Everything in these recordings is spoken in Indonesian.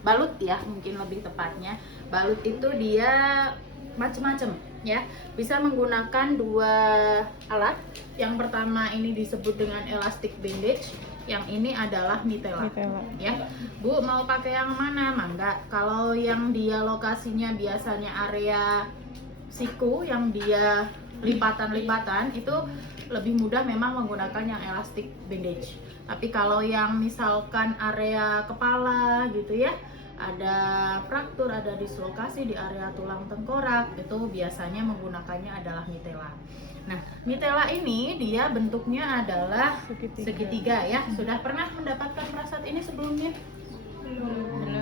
balut ya, mungkin lebih tepatnya. Balut itu dia macam-macam ya. Bisa menggunakan dua alat. Yang pertama ini disebut dengan elastic bandage. Yang ini adalah mitela. Ya. Bu mau pakai yang mana? Mangga. Kalau yang dia lokasinya biasanya area siku yang dia lipatan-lipatan itu lebih mudah memang menggunakan yang elastic bandage. Tapi kalau yang misalkan area kepala gitu ya, ada fraktur, ada dislokasi di area tulang tengkorak, itu biasanya menggunakannya adalah mitela. Nah, mitela ini dia bentuknya adalah segitiga ya. Sudah pernah mendapatkan prasat ini sebelumnya?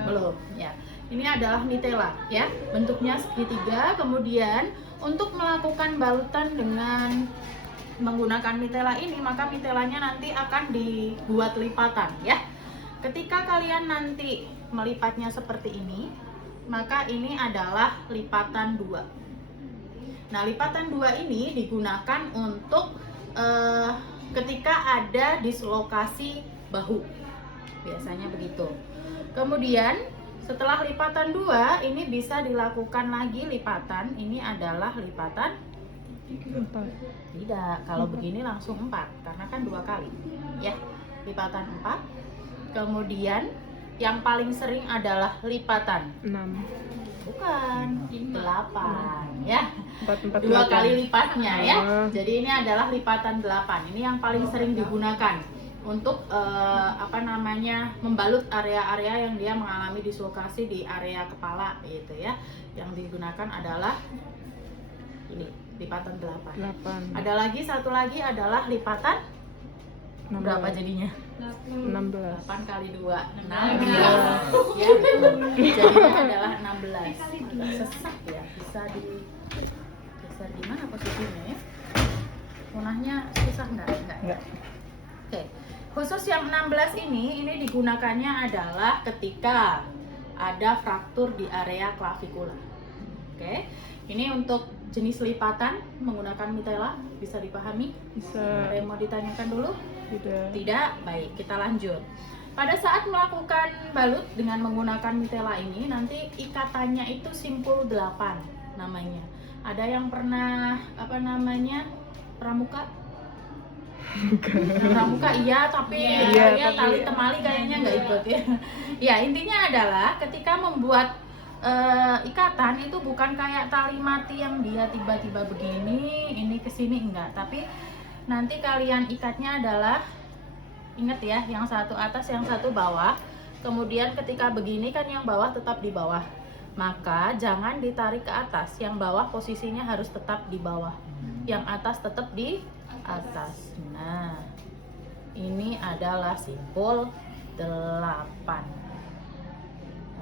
Belum ya. Ini adalah mitela ya, bentuknya segitiga. Kemudian untuk melakukan balutan dengan menggunakan mitela ini, maka mitelanya nanti akan dibuat lipatan ya. Ketika kalian nanti melipatnya seperti ini, maka ini adalah lipatan 2. Nah, lipatan 2 ini digunakan untuk ketika ada dislokasi bahu. Biasanya begitu. Kemudian setelah lipatan 2 ini bisa dilakukan lagi lipatan. Ini adalah lipatan 4. Tidak, kalau begini langsung 4 karena kan 2 kali. Ya, lipatan 4. Kemudian yang paling sering adalah lipatan 6. Bukan, 8 ya. 4, 2 kali lipatnya ya. Jadi ini adalah lipatan 8. Ini yang paling sering digunakan untuk membalut area-area yang dia mengalami dislokasi di area kepala gitu ya. Yang digunakan adalah ini, lipatan 8. Ada lagi satu lagi adalah lipatan 16. berapa jadinya? 16. 8 kali 2 16 ya, betul. Jadinya adalah 16. Agak sesak ya, bisa geser di mana posisinya ya? Munahnya susah enggak? Oke. Khusus yang 16 ini digunakannya adalah ketika ada fraktur di area klavikula. Oke. Ini untuk jenis lipatan menggunakan mitela, bisa dipahami? Bisa. Ada yang mau ditanyakan dulu? Tidak. Baik, kita lanjut. Pada saat melakukan balut dengan menggunakan mitela ini, nanti ikatannya itu simpul 8 namanya. Ada yang pernah pramuka? Pramuka iya, tapi tali temali kayaknya nggak ikut ya. Ya, intinya adalah ketika membuat ikatan itu bukan kayak tali mati yang dia tiba-tiba begini, ini kesini enggak, tapi nanti kalian ikatnya adalah, ingat ya, yang satu atas, yang satu bawah. Kemudian ketika begini kan yang bawah tetap di bawah, maka jangan ditarik ke atas. Yang bawah posisinya harus tetap di bawah, yang atas tetap di atas. Nah, ini adalah simpul 8.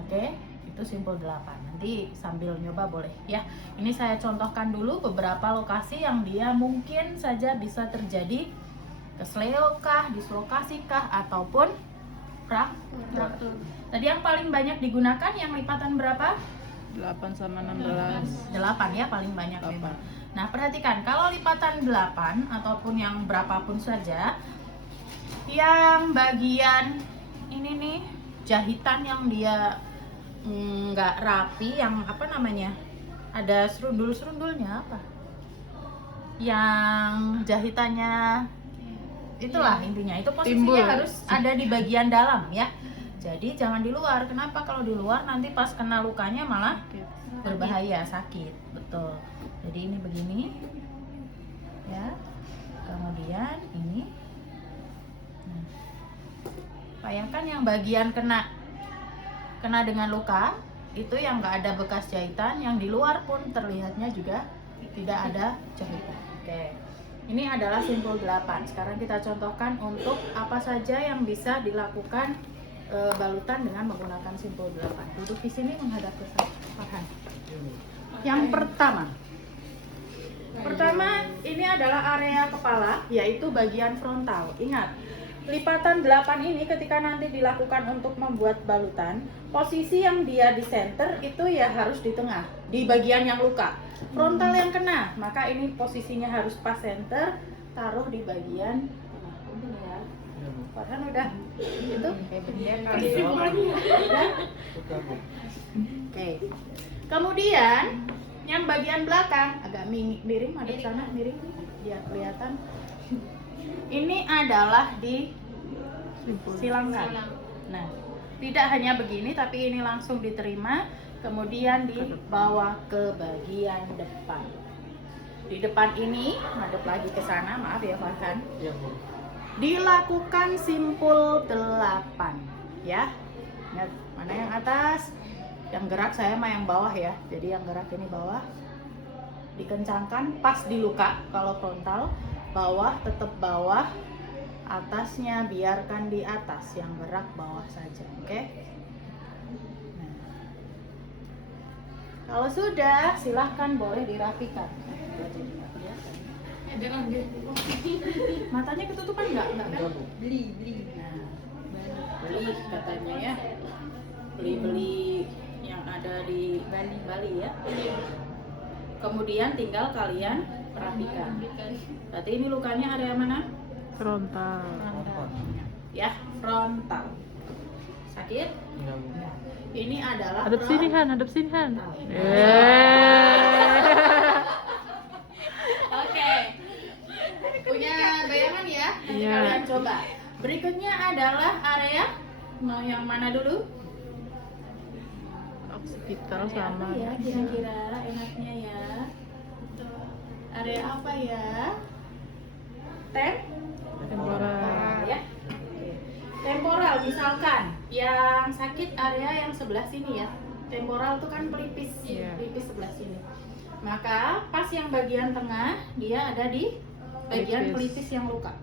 Oke, itu simpul 8. Nanti sambil nyoba boleh ya. Ini saya contohkan dulu beberapa lokasi yang dia mungkin saja bisa terjadi kesleo kah, dislokasi kah, ataupun fraktur. Tadi yang paling banyak digunakan yang lipatan berapa? 8 sama 16. 8 ya, paling banyak memang. Nah, perhatikan kalau lipatan 8 ataupun yang berapapun saja, yang bagian ini nih, jahitan yang dia nggak rapi, yang ada serundul-serundulnya apa? Yang jahitannya itulah intinya, itu posisinya harus ada di bagian dalam ya. Jadi jangan di luar. Kenapa? Kalau di luar nanti pas kena lukanya malah berbahaya, sakit. Betul. Jadi ini begini ya. Kemudian ini. Nah, bayangkan yang bagian kena dengan luka itu yang nggak ada bekas jahitan, yang di luar pun terlihatnya juga tidak ada jahitan. Oke. Ini adalah simpul 8. Sekarang kita contohkan untuk apa saja yang bisa dilakukan balutan dengan menggunakan simpul 8. Duduk di sini menghadap ke Farhan. Yang pertama ini adalah area kepala, yaitu bagian frontal. Ingat, lipatan 8 ini ketika nanti dilakukan untuk membuat balutan, posisi yang dia di center itu ya harus di tengah, di bagian yang luka. Frontal yang kena, maka ini posisinya harus pas center, taruh di bagian tengah. Ya. Farhan udah itu oke. Kemudian yang bagian belakang agak miring, madep sana miring biar kelihatan. Ini adalah disilangkan. Nah, tidak hanya begini tapi ini langsung diterima, kemudian dibawa ke bagian depan. Di depan ini madep lagi ke sana, maaf ya Farhan. Iya, Bu. Dilakukan simpul 8 ya. Ingat, mana yang atas? Yang gerak saya mah yang bawah ya. Jadi yang gerak ini bawah. Dikencangkan pas di luka kalau frontal, bawah tetap bawah, atasnya biarkan di atas, yang gerak bawah saja, oke? Nah, kalau sudah silahkan boleh dirapikan. Matanya ketutupan nggak kan? Beli. Nah, beli katanya ya. Beli yang ada di Bali ya. Kemudian tinggal kalian rapikan. Berarti ini lukanya area mana? Frontal. Ya, frontal. Sakit? Iya, Bu. Ini adalah Hadap sini Han. Oke. Punya bayangan ya? Nanti Iya. kalian coba. Berikutnya adalah area mau yang mana dulu? Occipital Area sama. apa ya kira-kira enaknya ya? Area apa ya? Temporal. Ya. Oke. Temporal misalkan yang sakit area yang sebelah sini ya. Temporal itu kan pelipis, Iya. pelipis sebelah sini. Maka pas yang bagian tengah dia ada di bagian pelipis yang luka.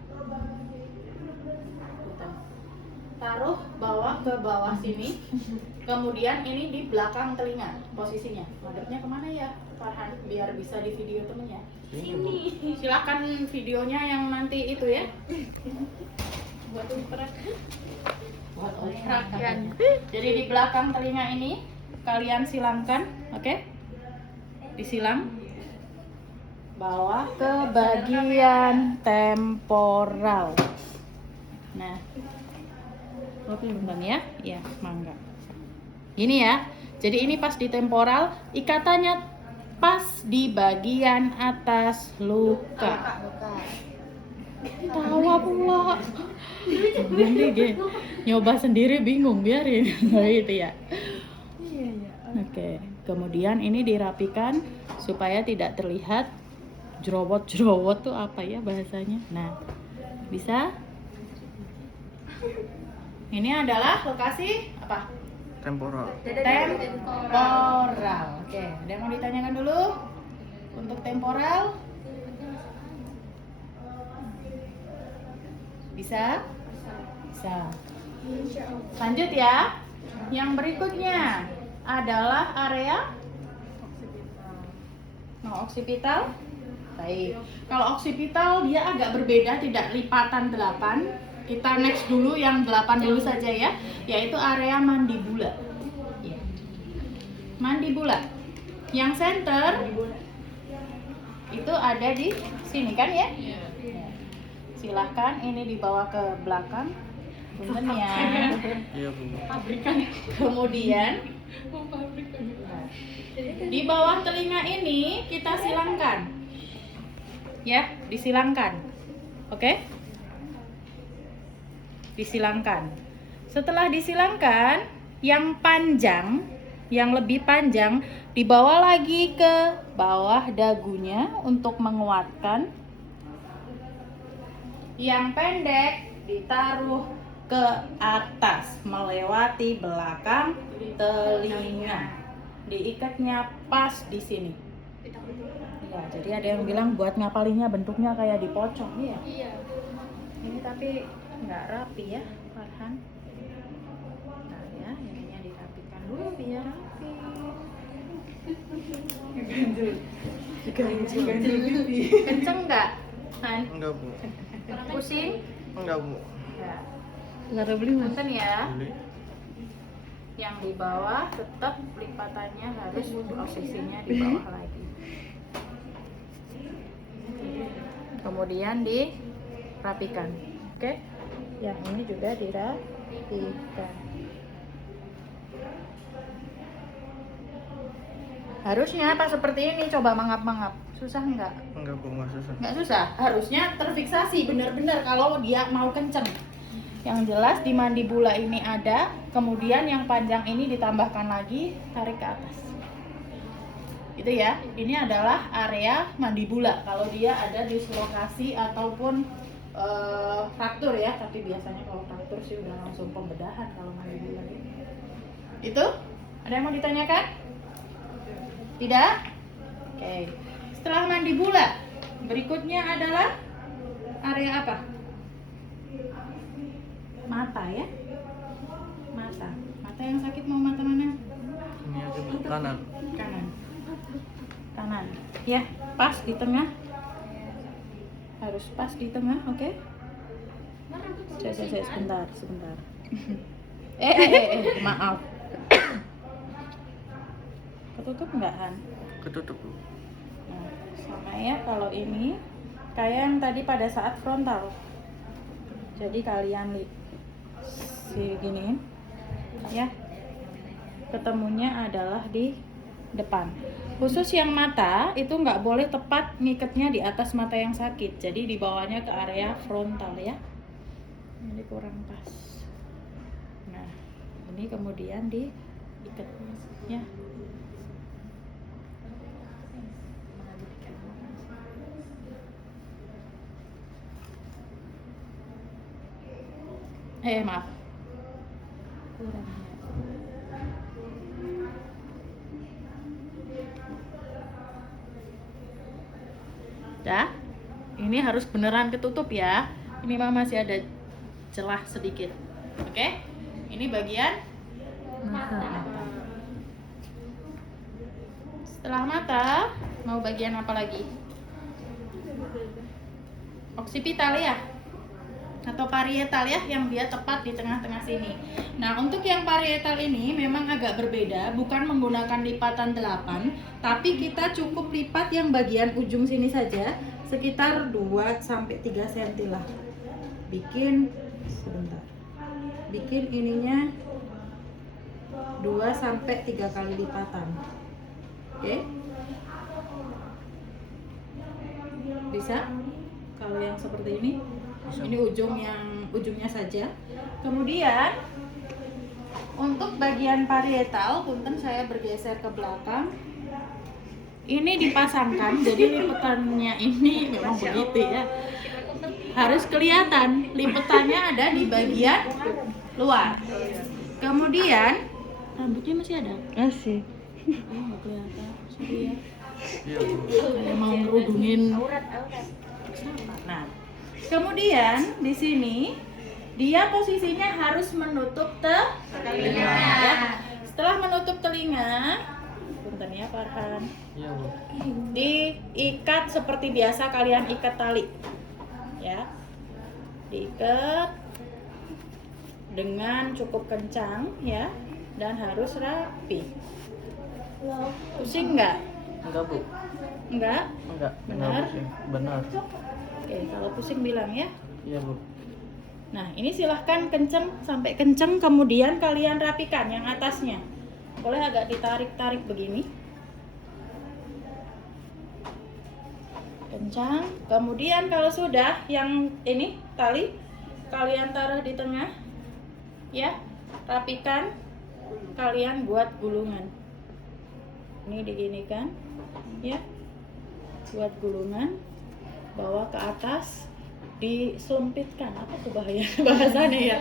Taruh bawah ke bawah sini. Kemudian ini di belakang telinga posisinya. Madepnya kemana ya Farhan? Biar bisa di video temennya. Sini. Silakan videonya yang nanti itu ya. Buat operak. Buat operak ya. Jadi di belakang telinga ini kalian silamkan, oke? Disilang. Bawah ke bagian temporal. Nah, bentar ya, ya mangga. Ini ya, jadi ini pas di temporal, ikatannya pas di bagian atas luka. Tawa pula. Nanti nyoba sendiri bingung, biarin. Gitu ya. Oke, kemudian ini dirapikan supaya tidak terlihat jerawat-jerawat tuh apa ya bahasanya. Nah, bisa. Ini adalah lokasi apa? Temporal. Temporal. Oke, ada yang mau ditanyakan dulu untuk temporal? Bisa? Bisa. Lanjut ya. Yang berikutnya adalah area occipital. Baik. Kalau occipital dia agak berbeda, tidak lipatan 8. Kita next dulu yang 8 dulu saja ya, yaitu area mandibula. Ya. Mandibula. Yang center itu ada di sini kan ya? Ya. Silahkan ini dibawa ke belakang. Punten ya. Iya, Bu. Kemudian di bawah telinga ini kita silangkan. Ya, disilangkan. Oke? Disilangkan. Setelah disilangkan, yang panjang, yang lebih panjang dibawa lagi ke bawah dagunya untuk menguatkan. Yang pendek ditaruh ke atas melewati belakang telinga. Diikatnya pas di sini. Ya, jadi ada yang bilang buat ngapalinnya bentuknya kayak di pocong ya. Iya. Ini tapi nggak rapi ya, Farhan. Nah ya, ininya dirapikan dulu biar rapi. Ganjil. Kenceng nggak, Han? Enggak, Bu. Pusing? Enggak, Bu. Ya. Nggak ada beli mas. Punten ya. Beli. Yang di bawah tetap lipatannya harus posisinya di bawah lagi. Kemudian dirapikan. Oke? Yang ini juga dirapikan. Harusnya pas seperti ini, coba mangap-mangap. Susah nggak? Enggak bu, nggak susah. Nggak susah. Harusnya terfiksasi benar-benar kalau dia mau kenceng. Yang jelas di mandibula ini ada, kemudian yang panjang ini ditambahkan lagi, tarik ke atas. Itu ya. Ini adalah area mandibula. Kalau dia ada dislokasi ataupun fraktur ya, tapi biasanya kalau fraktur sih udah langsung pembedahan kalau mandibula gitu. Itu? Ada yang mau ditanyakan? Tidak? Oke. Setelah mandibula, berikutnya adalah area apa? Mata ya. Mata yang sakit mau mata mana? Ini aja bu, kanan. Kanan ya, pas di tengah, harus pas di tengah. Oke. Saya sebentar. Maaf. Ketutup nggak, Han? Ketutup bu. Nah, sama ya, kalau ini kayak yang tadi pada saat frontal. Jadi kalian gini ya, ketemunya adalah di depan. Khusus yang mata itu nggak boleh tepat ngikatnya di atas mata yang sakit, jadi dibawanya ke area frontal ya. Ini kurang pas. Nah, ini kemudian diikat ya. Maaf. Kurang. Ya. Ini harus beneran ketutup ya. Ini mah masih ada celah sedikit. Oke? Ini bagian mata. Setelah mata, mau bagian apa lagi? Oksipital ya? Atau parietal ya, yang dia tepat di tengah-tengah sini. Nah, untuk yang parietal ini memang agak berbeda, bukan menggunakan lipatan 8, tapi kita cukup lipat yang bagian ujung sini saja, sekitar 2-3 cm lah. Bikin ininya 2-3 kali lipatan. Oke? Bisa? Kalau yang seperti ini, ini ujungnya saja. Kemudian untuk bagian parietal, punten saya bergeser ke belakang. Ini dipasangkan, jadi lipetannya ini memang begitu ya. Harus kelihatan lipetannya ada di bagian luar. Kemudian rambutnya masih ada? Masih. Nggak kelihatan. Sorry ya. Iya bu. Kayak mau ngerudungin. Nah, kemudian di sini dia posisinya harus menutup telinga. Ya. Setelah menutup telinga, punten ya Farhan, Iya bu. diikat seperti biasa kalian ikat tali, ya, diikat dengan cukup kencang ya, dan harus rapi. Pusing nggak? Enggak bu. Enggak? Enggak. Benar? Pusing. Benar. Oke, kalau pusing bilang ya. Iya bu. Nah, ini silahkan kenceng sampai kenceng, kemudian kalian rapikan yang atasnya. Boleh agak ditarik-tarik begini. Kencang. Kemudian kalau sudah, yang ini tali kalian taruh di tengah. Ya, rapikan. Kalian buat gulungan. Ini diginikan. Ya. Buat gulungan. Bawa ke atas. Diselempitkan, apa tuh bahasanya ya,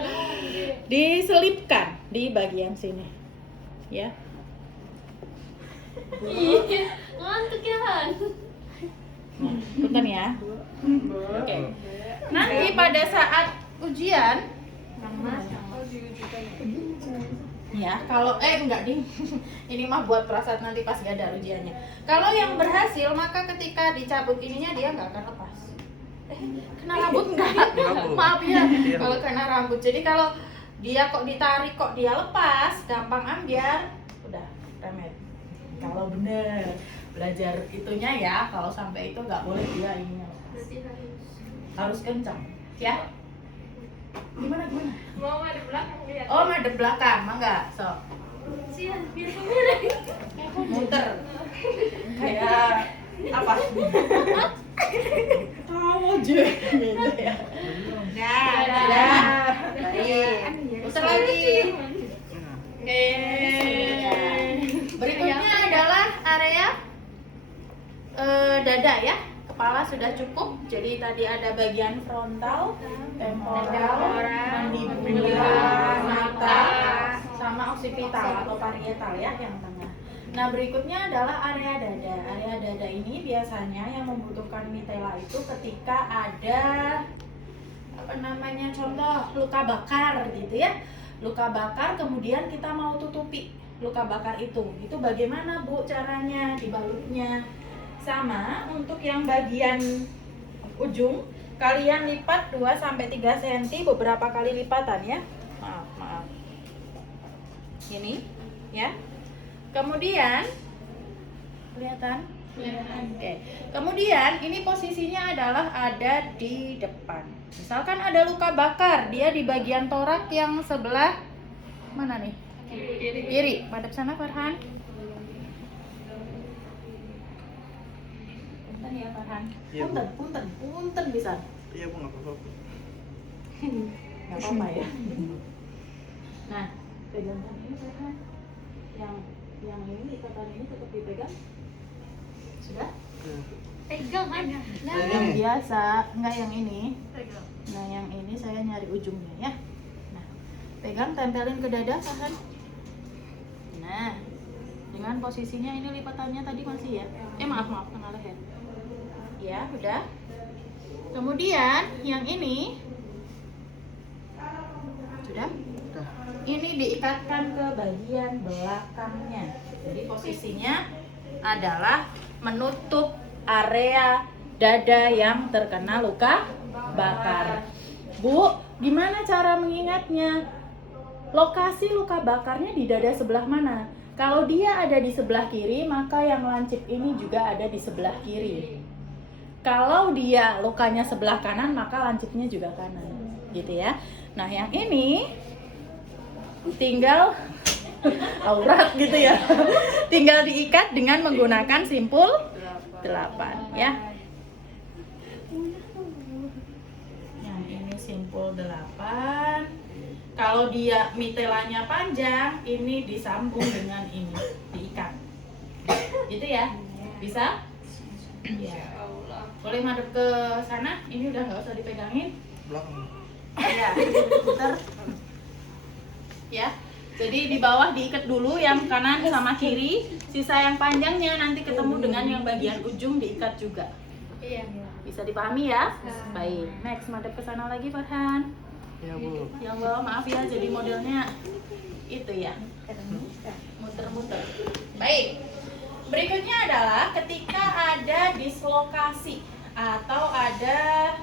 diselipkan di bagian sini ya. Ngantuk ya Han. Nah, punten ya. Oke. Nanti pada saat ujian ya, kalau enggak ding. Ini mah buat prasat nanti pas gak ada ujiannya. Kalau yang berhasil, maka ketika dicabut ininya dia nggak akan lepas. Kena rambut enggak? Maaf ya, kalau kena rambut. Jadi kalau dia kok ditarik kok dia lepas, gampang ambiar, udah remet. Kalau bener belajar itunya ya, kalau sampai itu nggak boleh dia ini lepas. Harus kencang, ya. Gimana? Mau ada belakang lihat. Oh, madep belakang, mangga. Sok. Sian, biar kemudian. Muter. Kayak apa? Tahu aja. Ya. Dah. Putar lagi. Oke. Berikutnya adalah area dada ya. Kepala sudah cukup. Jadi tadi ada bagian frontal, temporal, mandibular, mata, sama occipital atau parietal ya yang tengah. Nah, berikutnya adalah area dada. Area dada ini biasanya yang membutuhkan mitela itu ketika ada contoh luka bakar gitu ya. Luka bakar kemudian kita mau tutupi luka bakar itu. Itu bagaimana Bu caranya dibalutnya? Sama untuk yang bagian ujung kalian lipat 2 sampai 3 cm beberapa kali lipatan ya. Maaf. Ini ya. Kemudian kelihatan? Oke. Kemudian ini posisinya adalah ada di depan. Misalkan ada luka bakar, dia di bagian torak yang sebelah mana nih? Kiri. Madep sana Farhan. Punten ya Farhan. Iya, Bu. Punten bisa. Iya Bu, nggak apa-apa. Nggak apa-apa ya. Nah, pegang ini Farhan. Yang ini ikatan ini tetap dipegang. Sudah? Pegang ada. Nah, yang biasa, enggak yang ini. Nah, yang ini saya nyari ujungnya ya. Nah, pegang, tempelin ke dada, tahan. Nah, dengan posisinya ini lipatannya tadi masih ya. Maaf, kena leher. Ya, udah. Kemudian yang ini sudah. Ini diikatkan ke bagian belakangnya. Jadi posisinya adalah menutup area dada yang terkena luka bakar. Bu, gimana cara mengingatnya? Lokasi luka bakarnya di dada sebelah mana? Kalau dia ada di sebelah kiri, maka yang lancip ini juga ada di sebelah kiri. Kalau dia lukanya sebelah kanan, maka lancipnya juga kanan. Gitu ya. Nah, yang ini tinggal aurat gitu ya. Tinggal diikat dengan menggunakan simpul 8 ya. Yang ini simpul 8. Kalau dia mitelanya panjang, ini disambung dengan ini, diikat. Gitu ya. Bisa? Ya. Boleh madep ke sana. Ini udah nggak usah dipegangin. Belakang. Ya, putar. Ya, jadi di bawah diikat dulu yang kanan sama kiri, sisa yang panjangnya nanti ketemu dengan yang bagian ujung diikat juga. Iya. Bisa dipahami ya? Baik, next madep ke sana lagi Farhan. Iya Bu. Yang bawah maaf ya, jadi modelnya itu ya, muter-muter. Baik, berikutnya adalah ketika ada dislokasi atau ada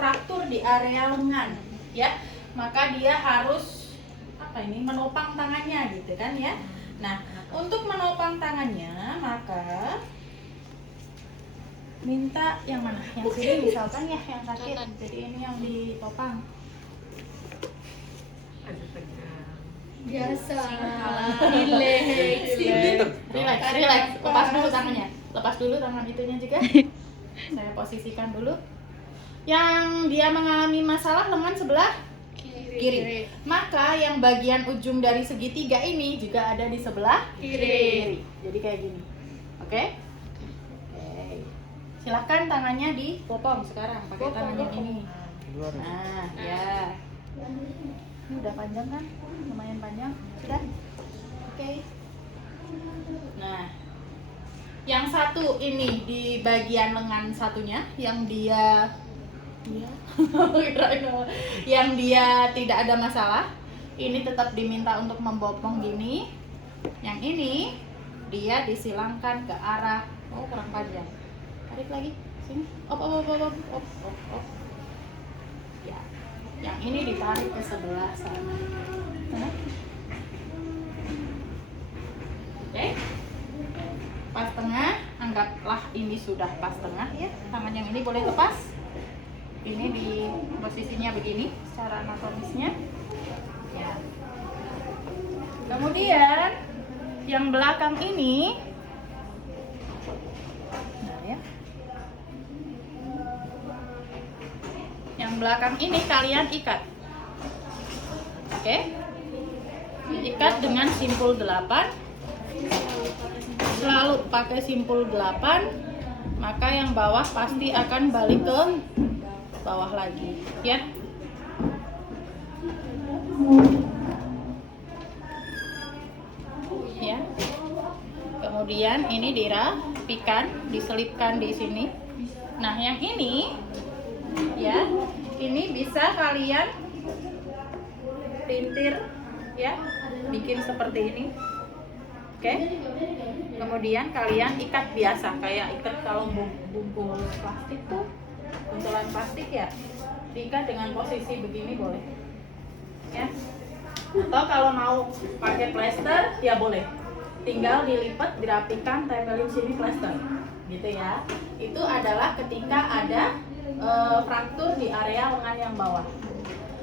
fraktur di area lengan, ya, maka dia harus menopang tangannya gitu kan ya. Nah, untuk menopang tangannya maka minta yang mana? Yang sini misalkan ya, yang sakit. Jadi ini yang ditopang. Biasa. Relax. Lepas dulu tangannya. Lepas dulu tangan itunya juga. Saya posisikan dulu. Yang dia mengalami masalah lengan sebelah kiri. Maka yang bagian ujung dari segitiga ini juga ada di sebelah kiri. Jadi kayak gini. Oke? Silahkan tangannya dipotong sekarang pakai tangan yang ini. Nah, ya. Ini udah panjang kan? Lumayan panjang. Sudah? Oke. Nah, yang satu ini di bagian lengan satunya yang dia yang dia tidak ada masalah, ini tetap diminta untuk membopong gini. Yang ini dia disilangkan ke arah kurang panjang. Tarik lagi sini. Op. Ya. Yang ini ditarik ke sebelah sana. Oke. Pas tengah, anggaplah ini sudah pas tengah ya. Tangan yang ini boleh lepas. Ini di posisinya begini secara anatomisnya. Ya. Kemudian yang belakang ini, nah ya, yang belakang ini kalian ikat. Oke, ikat dengan simpul 8. Selalu pakai simpul 8, maka yang bawah pasti akan balik ke bawah lagi, ya. Ya. Kemudian ini dirapikan, diselipkan di sini. Nah, yang ini ya, ini bisa kalian pintir ya, bikin seperti ini. Oke. Kemudian kalian ikat biasa, kayak ikat kalau bungkus plastik tuh, buntelan plastik ya, diikat dengan posisi begini boleh. Ya. Atau kalau mau pakai plester ya boleh. Tinggal dilipat, dirapikan, tempelin sini plester. Gitu ya. Itu adalah ketika ada fraktur di area lengan yang bawah.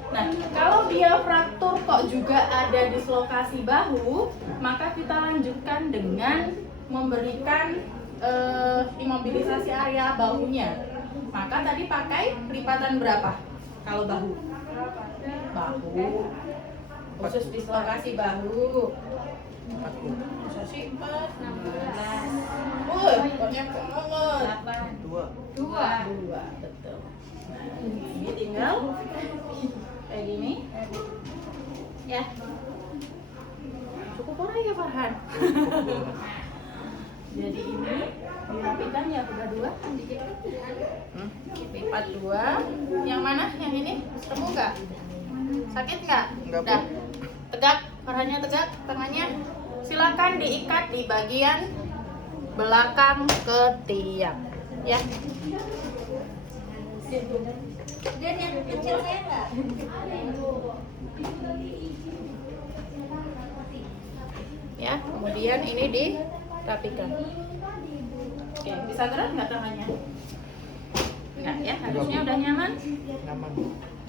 Nah, kalau dia fraktur kok juga ada dislokasi bahu, maka kita lanjutkan dengan memberikan imobilisasi area bahunya. Maka tadi pakai lipatan berapa? Kalau bahu? Bahu. Khusus dislokasi bahu. Khusus 4, 16. Banyak banget. 2, betul. Nah, ini tinggal kayak gini. Ya. Cukup orang ya Farhan. Jadi ini dirapikan ya, udah 2. Lipat 2. Yang mana? Yang ini? Ketemu nggak? Sakit nggak? Nggak, Bu. Udah. Tegak, Farhannya tegak, tangannya. Silakan diikat di bagian belakang ketiak. Ya. Dan yang kecil saya nggak? Ya, kemudian ini dirapikan. Oke, bisa gerak nggak tangannya? Enggak ya, harusnya udah nyaman. Nyaman.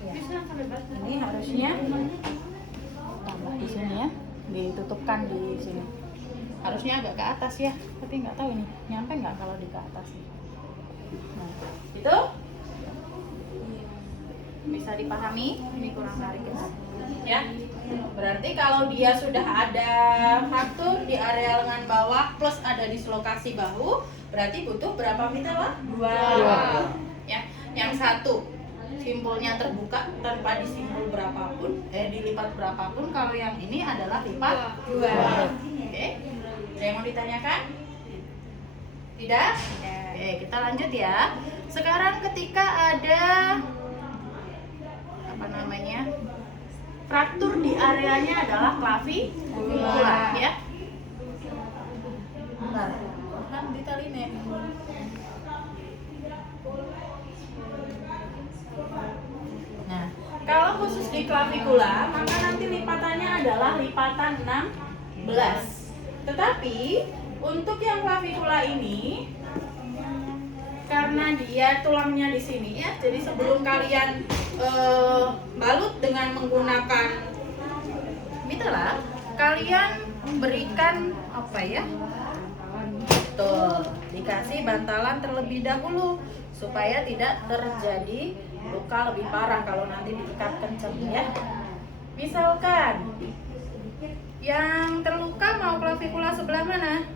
Ya. Ini harusnya tambah di sini ya, ditutupkan di sini. Harusnya agak ke atas ya, tapi nggak tahu ini nyampe nggak kalau di ke atas. Nah, itu bisa dipahami. Ini kurang tarik ya. Berarti kalau dia sudah ada fraktur di area lengan bawah plus ada dislokasi bahu, berarti butuh berapa meter lah? 2. Ya, yang satu simpulnya terbuka tanpa disimpul berapapun, dilipat berapapun. Kalau yang ini adalah lipat 2. Oke. Ada yang mau ditanyakan? Tidak? Oke, kita lanjut ya. Sekarang ketika ada apa namanya? Fraktur di areanya adalah clavicula ya. Bentar. Kan ditaline. Nah, kalau khusus di clavicula, maka nanti lipatannya adalah lipatan 16. Tetapi untuk yang clavicula ini, karena dia tulangnya di sini ya, jadi sebelum kalian balut dengan menggunakan mitela, kalian berikan apa ya? Betul, dikasih bantalan terlebih dahulu supaya tidak terjadi luka lebih parah kalau nanti diikat kencang ya. Misalkan yang terluka mau clavicula sebelah mana?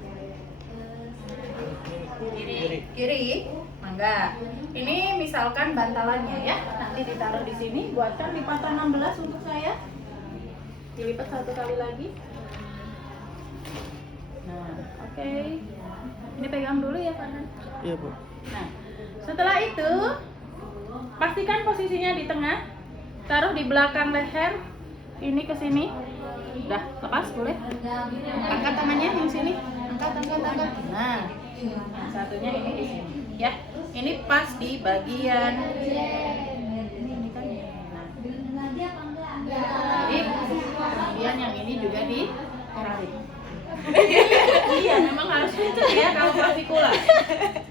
Kiri. Mangga. Ini misalkan bantalannya ya. Nanti ditaruh di sini. Buatkan lipatan 16 untuk saya. Dilipat 1 kali lagi. Nah, oke. Ini pegang dulu ya, Farhan. Iya, Bu. Nah, setelah itu pastikan posisinya di tengah. Taruh di belakang leher. Ini ke sini. Udah, lepas boleh. Angkat tangannya yang sini. Angkat. Nah, satunya ini di sini ya. Ini pas di bagian ini kan ya. Nah, kemudian yang ini juga ditarik. Iya, memang harus gitu ya kalau clavicula.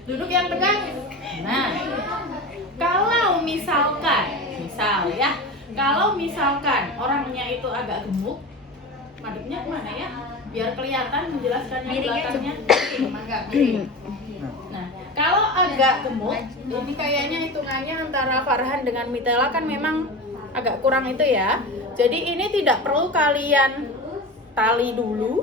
Duduk yang tegak. Nah, kalau kalau misalkan orangnya itu agak gemuk, madepnya kemana ya? Biar kelihatan menjelaskannya di belakangnya. Nah, kalau agak gemuk, ini kayaknya hitungannya antara Farhan dengan Mitela kan memang agak kurang itu ya. Jadi ini tidak perlu kalian tali dulu.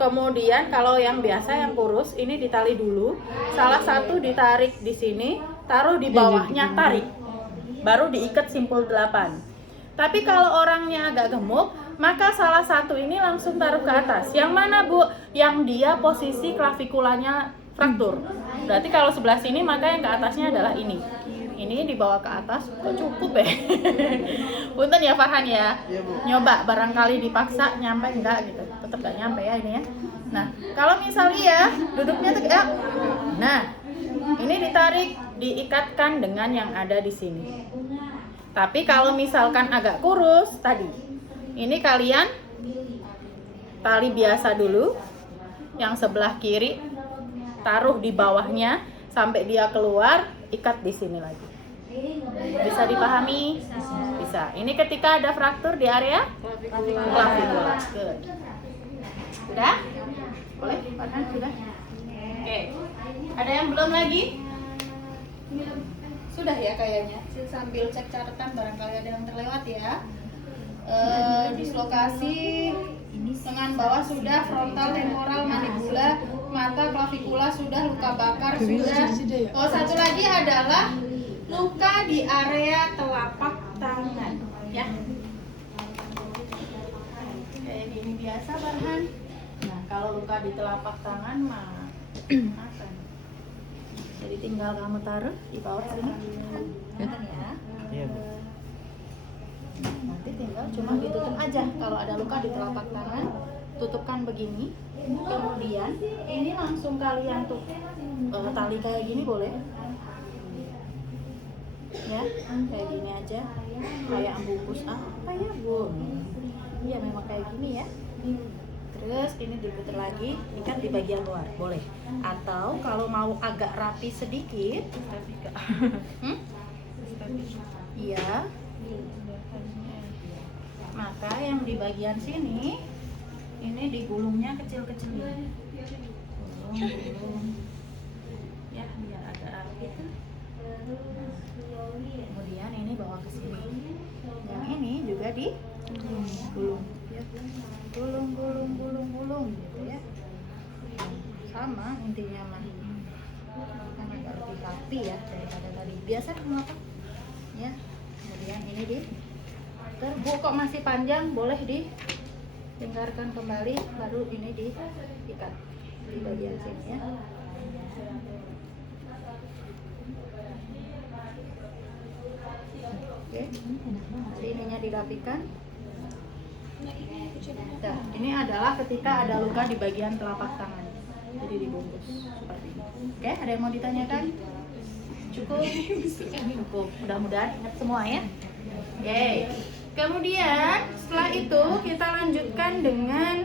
Kemudian kalau yang biasa yang kurus ini ditali dulu. Salah satu ditarik di sini, taruh di bawahnya, tarik. Baru diikat simpul 8. Tapi kalau orangnya agak gemuk, maka salah satu ini langsung taruh ke atas. Yang mana Bu? Yang dia posisi klavikulanya fraktur. Berarti kalau sebelah sini maka yang ke atasnya adalah ini. Ini dibawa ke atas, kok cukup ya? Punten ya Farhan ya. Nyoba barangkali dipaksa nyampe enggak gitu. Tetap enggak nyampe ya ini ya. Nah, kalau misalnya ya duduknya tegak. Nah, ini ditarik, diikatkan dengan yang ada di sini. Tapi kalau misalkan agak kurus tadi, ini kalian tali biasa dulu. Yang sebelah kiri taruh di bawahnya sampai dia keluar, ikat di sini lagi. Bisa dipahami? Bisa. Ini ketika ada fraktur di area clavicula. Good. Sudah? Boleh? Farhan sudah? Oke. Ada yang belum lagi? Sudah ya kayaknya. Sambil cek catatan barangkali ada yang terlewat ya. Dislokasi lengan bawah sudah, frontal, temporal, mandibula, mata, klavikula sudah, luka bakar sudah. Oh, satu lagi adalah luka di area telapak tangan, ya. Kayak gini biasa, Farhan. Nah, kalau luka di telapak tangan mah akan. Jadi tinggal kamu taruh di bawah sini, ya. Iya, Bu. Nanti tinggal cuma ditutup aja. Kalau ada luka di telapak tangan, tutupkan begini. Kemudian ini langsung kalian tuh tali kayak gini boleh. Ya, kayak gini aja. Kayak bungkus apa ya, Bu? Iya, memang kayak gini ya. Terus ini diputar lagi, ikat di bagian luar, boleh. Atau kalau mau agak rapi sedikit, iya. Maka yang di bagian sini ini digulungnya kecil-kecil. Gulung. Ya, biar agak rapi. Kemudian ini bawa ke sini. Yang ini juga digulung. Ya. Gulung gitu ya. Sama intinya mah. Kan agak lebih rapi ya daripada tadi. Biasa kenapa? Ya. Kemudian ini Bu, kok masih panjang, boleh dilingkarkan kembali, baru ini diikat di bagian sini ya. Oke, jadi ininya dirapikan. Nah, ini adalah ketika ada luka di bagian telapak tangan, jadi dibungkus seperti ini. Oke, ada yang mau ditanyakan? Cukup? Cukup, mudah-mudahan ingat semua ya. Oke. Kemudian setelah itu kita lanjutkan dengan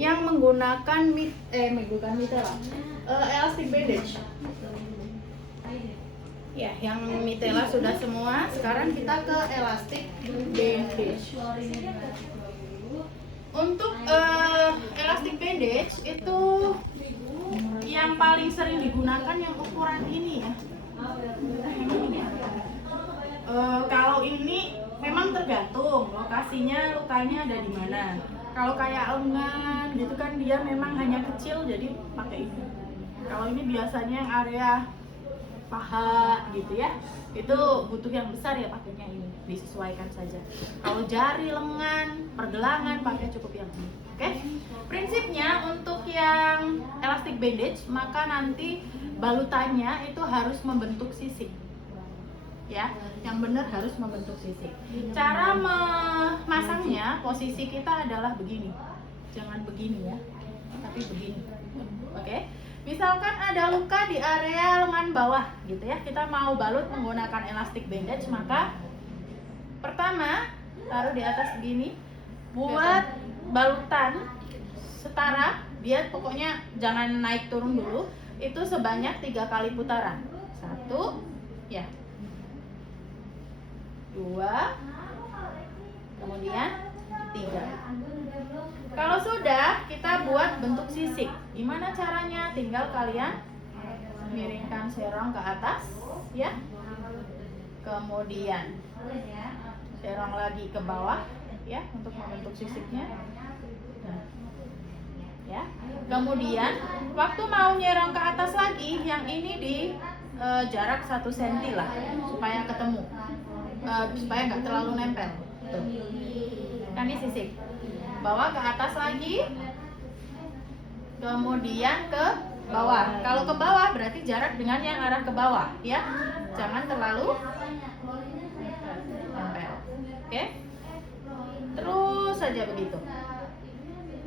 yang menggunakan elastic bandage. Ya, yang mitela sudah semua. Sekarang kita ke elastic bandage. Untuk elastic bandage itu yang paling sering digunakan yang ukuran ini ya. Kalau ini memang tergantung lokasinya, lukanya ada di mana. Kalau kayak lengan gitu kan dia memang hanya kecil, jadi pakai ini. Kalau ini biasanya yang area paha gitu ya, itu butuh yang besar ya pakainya ini, disesuaikan saja. Kalau jari, lengan, pergelangan pakai cukup yang ini. Oke? Prinsipnya untuk yang elastic bandage maka nanti balutannya itu harus membentuk sisik. Ya, yang benar harus membentuk sisik. Cara memasangnya, posisi kita adalah begini. Jangan begini ya, tapi begini. Oke? Misalkan ada luka di area lengan bawah gitu ya. Kita mau balut menggunakan elastic bandage, maka pertama taruh di atas begini. Buat balutan setara, dia pokoknya jangan naik turun dulu. Itu sebanyak 3 kali putaran. 1, ya. 2, kemudian 3. Kalau sudah, kita buat bentuk sisik. Gimana caranya? Tinggal kalian miringkan serong ke atas, ya. Kemudian serong lagi ke bawah, ya, untuk membentuk sisiknya. Nah, ya. Kemudian waktu mau nyerong ke atas lagi, yang ini di jarak 1 cm lah, supaya ketemu, supaya nggak terlalu nempel. Tuh. Kan ini sisik. Bawa ke atas lagi, kemudian ke bawah. Kalau ke bawah berarti jarak dengan yang arah ke bawah, ya. Jangan terlalu nempel. Oke? Terus saja begitu.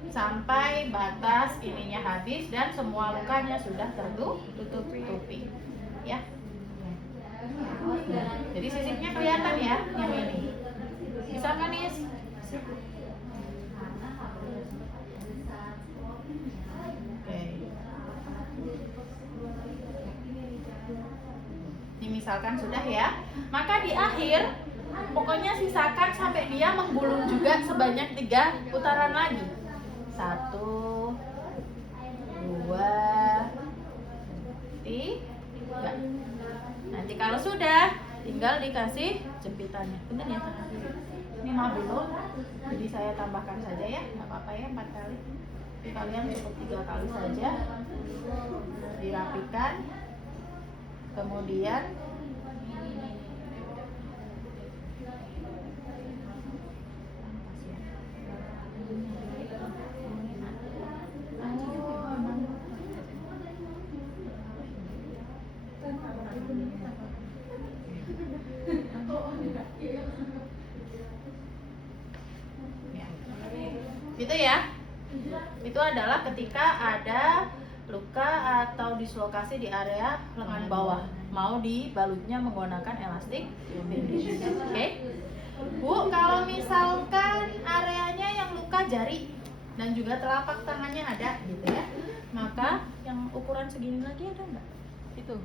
Sampai batas ininya habis dan semua lukanya sudah tertutupi. Ya. Jadi sisiknya kelihatan ya, yang ini. Bisa kan, Nis? Oke. Ini misalkan sudah ya. Maka di akhir pokoknya sisakan sampai dia menggulung juga sebanyak 3 putaran lagi. 1, 2, 3. Nanti kalau sudah, tinggal dikasih jempitannya. Bener ya? Ini mau belum, jadi saya tambahkan saja ya, nggak apa-apa ya 4 kali. Tapi kalian cukup 3 kali saja. Dirapikan, kemudian gitu ya. Itu adalah ketika ada luka atau dislokasi di area lengan bawah, mau dibalutnya menggunakan elastik bandage. Oke. Bu, kalau misalkan areanya yang luka jari dan juga telapak tangannya ada gitu ya, maka yang ukuran segini lagi ada nggak? Itu.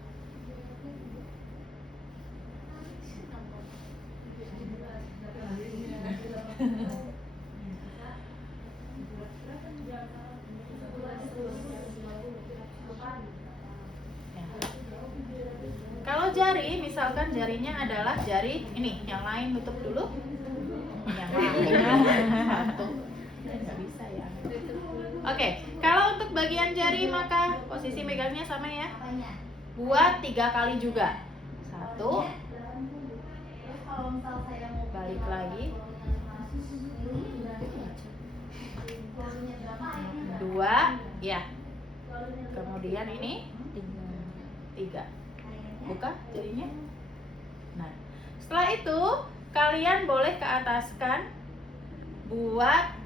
Kalau jari, misalkan jarinya adalah jari ini, yang lain tutup dulu. Yang lain satu, nggak bisa ya. Oke, kalau untuk bagian jari maka posisi megangnya sama ya. Buat 3 kali juga. 1, balik lagi. 2, ya. Kemudian ini 3. Buka jarinya. Nah, setelah itu kalian boleh ke ataskan buat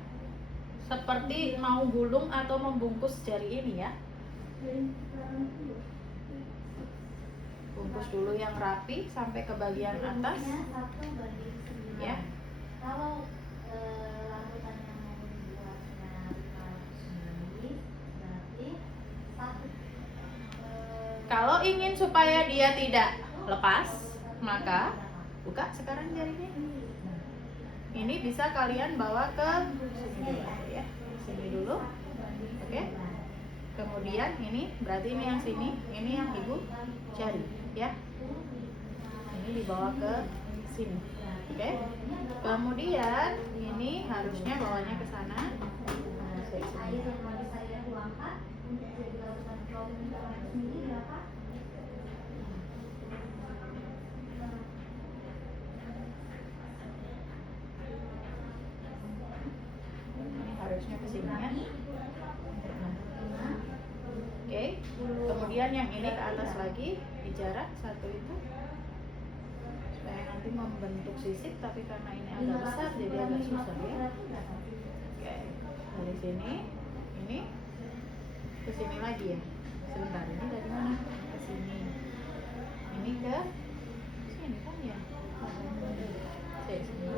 seperti mau gulung atau membungkus jari ini ya. Bungkus dulu yang rapi sampai ke bagian atas. Ya. Kalau larutannya mau dibuatnya berarti 1. Kalau ingin supaya dia tidak lepas, maka buka sekarang jarinya. Ini bisa kalian bawa ke sini dulu ya. Sini dulu. Oke. Kemudian ini berarti ini yang sini, ini yang ibu cari ya. Ini dibawa ke sini. Oke. Kemudian ini harusnya bawanya ke sana. Nah, Air yang mau saya tuangkan untuk jadi larutan protein sendiri berapa? ini harusnya ke sini ya. Oke. Kemudian yang ini ke atas lagi di jarak 1 itu. Supaya nanti membentuk sisik, tapi karena ini agak besar jadi agak susah ya. Oke. Dari sini ini ke sini lagi ya. Sebentar, ini dari mana? Ke sini. Ini ke sini kan ya. Sini.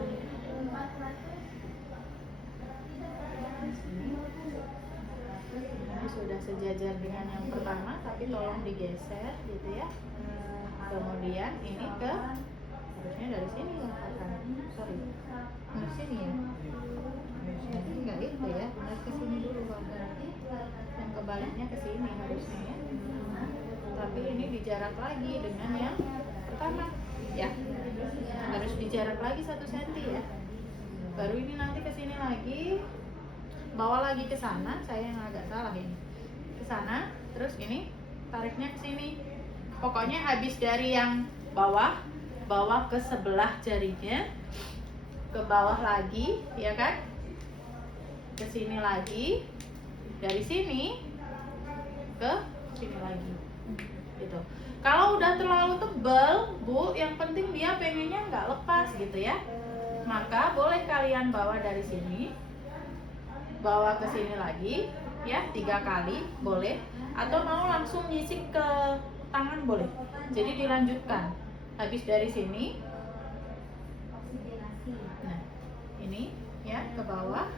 Ini sudah sejajar dengan yang pertama, tapi tolong digeser gitu ya. Kemudian ini ke Harusnya dari sini lompatan. Sorry. Benar sini ya. Harusnya enggak itu ya. Benar ke sini dulu berarti. Yang kebaliknya ke sini harusnya ya. Tapi ini dijarak lagi dengan yang pertama ya. Harus dijarak lagi 1 cm ya. Baru ini nanti ke sini lagi. Bawa lagi ke sana, saya yang agak salah ini. Ke sana, terus ini tariknya ke sini. Pokoknya habis dari yang bawah, bawa ke sebelah jarinya, ke bawah lagi, ya kan? Ke sini lagi, dari sini ke sini lagi, gitu. Kalau udah terlalu tebal, Bu, yang penting dia pengennya nggak lepas, gitu ya. Maka boleh kalian bawa dari sini, bawa ke sini lagi, ya 3 kali, boleh. Atau mau langsung nyisik ke tangan boleh. Jadi dilanjutkan. Habis dari sini, nah ini ya ke bawah,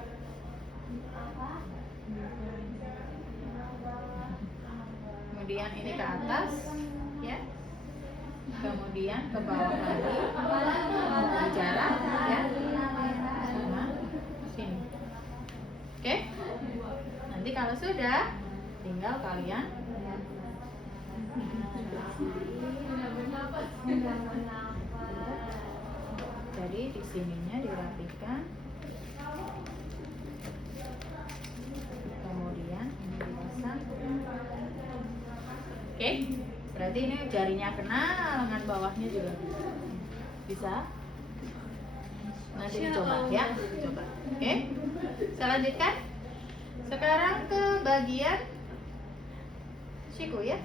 kemudian ini ke atas, ya, kemudian ke bawah lagi, di jarak, ya, sama sini. Oke? Nanti kalau sudah, tinggal kalian jadi di sininya dirapikan, kemudian ini dipasang. Oke, berarti ini jarinya kena, lengan bawahnya juga bisa. Nanti dicoba ya, dicoba. Oke, saya lanjutkan. Sekarang ke bagian siku ya.